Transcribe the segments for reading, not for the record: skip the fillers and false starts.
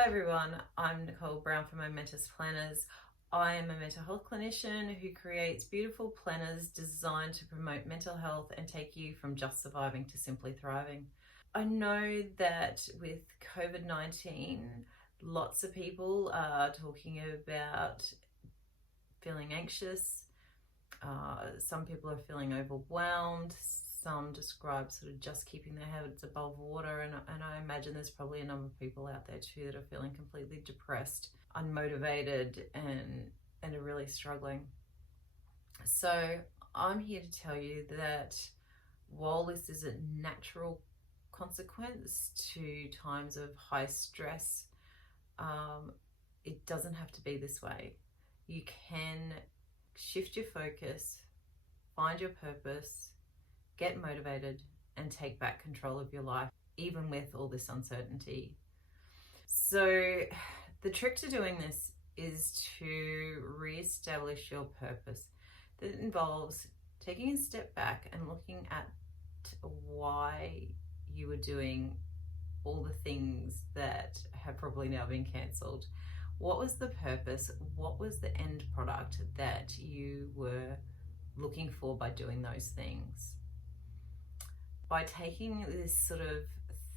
Hi everyone, I'm Nicole Brown from Momentous Planners. I am a mental health clinician who creates beautiful planners designed to promote mental health and take you from just surviving to simply thriving. I know that with COVID-19, lots of people are talking about feeling anxious. Some people are feeling overwhelmed. Some describe sort of just keeping their heads above water, and I imagine there's probably a number of people out there too that are feeling completely depressed, unmotivated, and are really struggling. So I'm here to tell you that while this is a natural consequence to times of high stress, it doesn't have to be this way. You can shift your focus, find your purpose, get motivated, and take back control of your life, even with all this uncertainty. So the trick to doing this is to reestablish your purpose. That involves taking a step back and looking at why you were doing all the things that have probably now been cancelled. What was the purpose? What was the end product that you were looking for by doing those things? By taking this sort of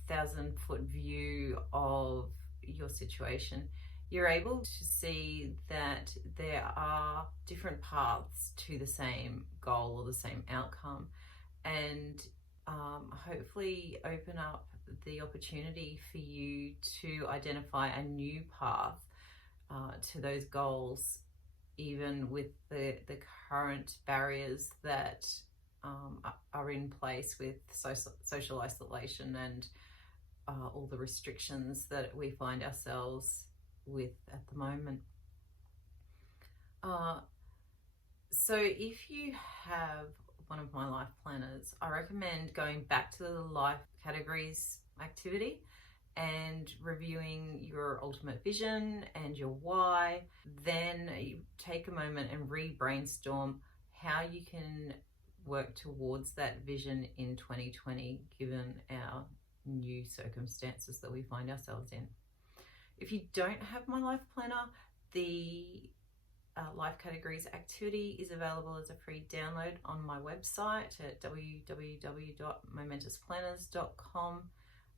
1,000-foot view of your situation, you're able to see that there are different paths to the same goal or the same outcome, and hopefully open up the opportunity for you to identify a new path to those goals, even with the current barriers that are in place with social isolation and all the restrictions that we find ourselves with at the moment. So if you have one of my life planners, I recommend going back to the life categories activity and reviewing your ultimate vision and your why. Then you take a moment and re-brainstorm how you can work towards that vision in 2020, given our new circumstances that we find ourselves in. If you don't have my life planner, the life categories activity is available as a free download on my website at www.momentousplanners.com.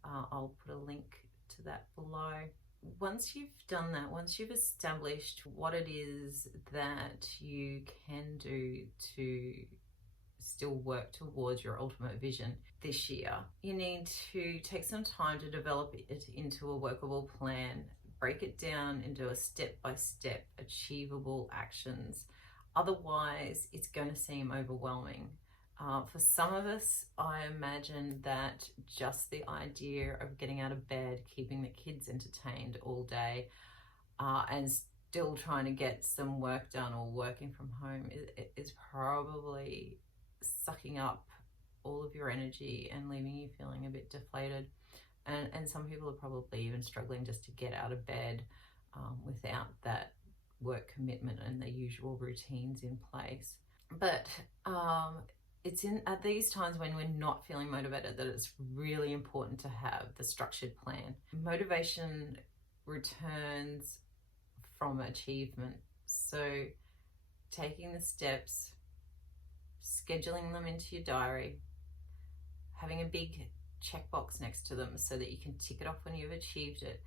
I'll put a link to that below. Once you've done that, once you've established what it is that you can do to still work towards your ultimate vision this year, you need to take some time to develop it into a workable plan, break it down into a step-by-step achievable actions. Otherwise, it's going to seem overwhelming. For some of us, I imagine that just the idea of getting out of bed, keeping the kids entertained all day, and still trying to get some work done or working from home is probably sucking up all of your energy and leaving you feeling a bit deflated. And some people are probably even struggling just to get out of bed without that work commitment and the usual routines in place. But it's at these times when we're not feeling motivated that it's really important to have the structured plan. Motivation returns from achievement. So taking the steps, scheduling them into your diary, having a big checkbox next to them so that you can tick it off when you've achieved it,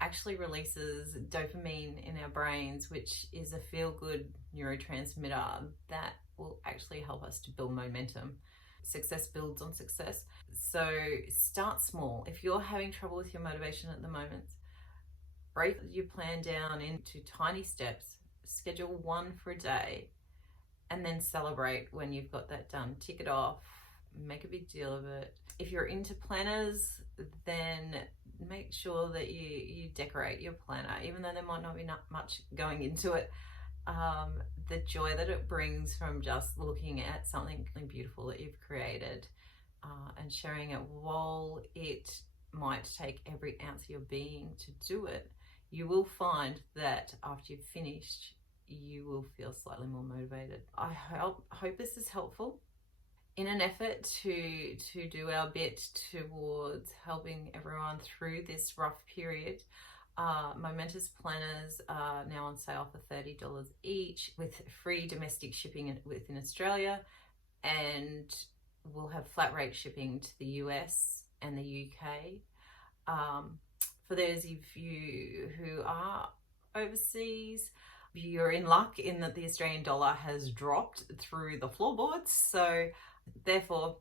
actually releases dopamine in our brains, which is a feel-good neurotransmitter that will actually help us to build momentum. Success builds on success. So start small. If you're having trouble with your motivation at the moment, break your plan down into tiny steps, schedule one for a day, and then celebrate when you've got that done. Tick it off, make a big deal of it. If you're into planners, then make sure that you decorate your planner, even though there might not be much going into it. The joy that it brings from just looking at something beautiful that you've created and sharing it, while it might take every ounce of your being to do it, you will find that after you've finished, you will feel slightly more motivated. I hope this is helpful. in an effort to do our bit towards helping everyone through this rough period, my Mentor's planners are now on sale for $30 each with free domestic shipping within Australia, and we'll have flat rate shipping to the US and the UK. For those of you who are overseas, you're in luck in that the Australian dollar has dropped through the floorboards. So therefore,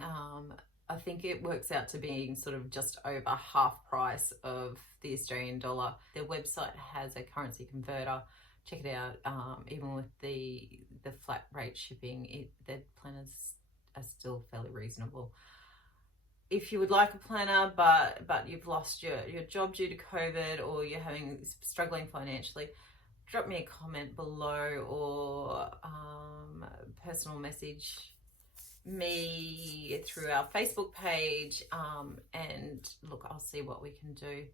I think it works out to being sort of just over half price of the Australian dollar. Their website has a currency converter. Check it out. Even with the flat rate shipping, their planners are still fairly reasonable. If you would like a planner, but you've lost your job due to COVID, or you're struggling financially, drop me a comment below, or personal message me through our Facebook page, and look, I'll see what we can do.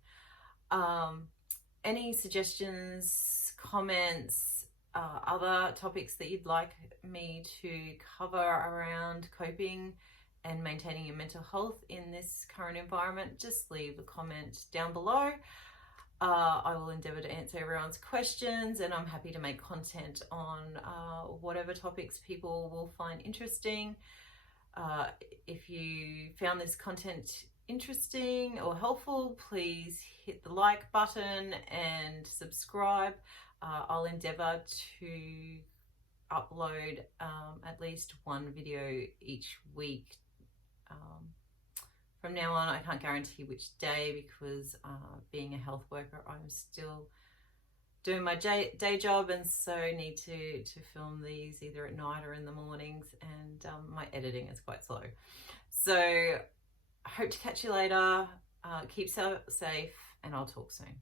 Any suggestions, comments, other topics that you'd like me to cover around coping and maintaining your mental health in this current environment, just leave a comment down below. I will endeavour to answer everyone's questions, and I'm happy to make content on whatever topics people will find interesting. If you found this content interesting or helpful, please hit the like button and subscribe. I'll endeavour to upload at least one video each week. From now on, I can't guarantee which day, because being a health worker, I'm still doing my day job, and so need to film these either at night or in the mornings, and my editing is quite slow. So I hope to catch you later. Keep safe, and I'll talk soon.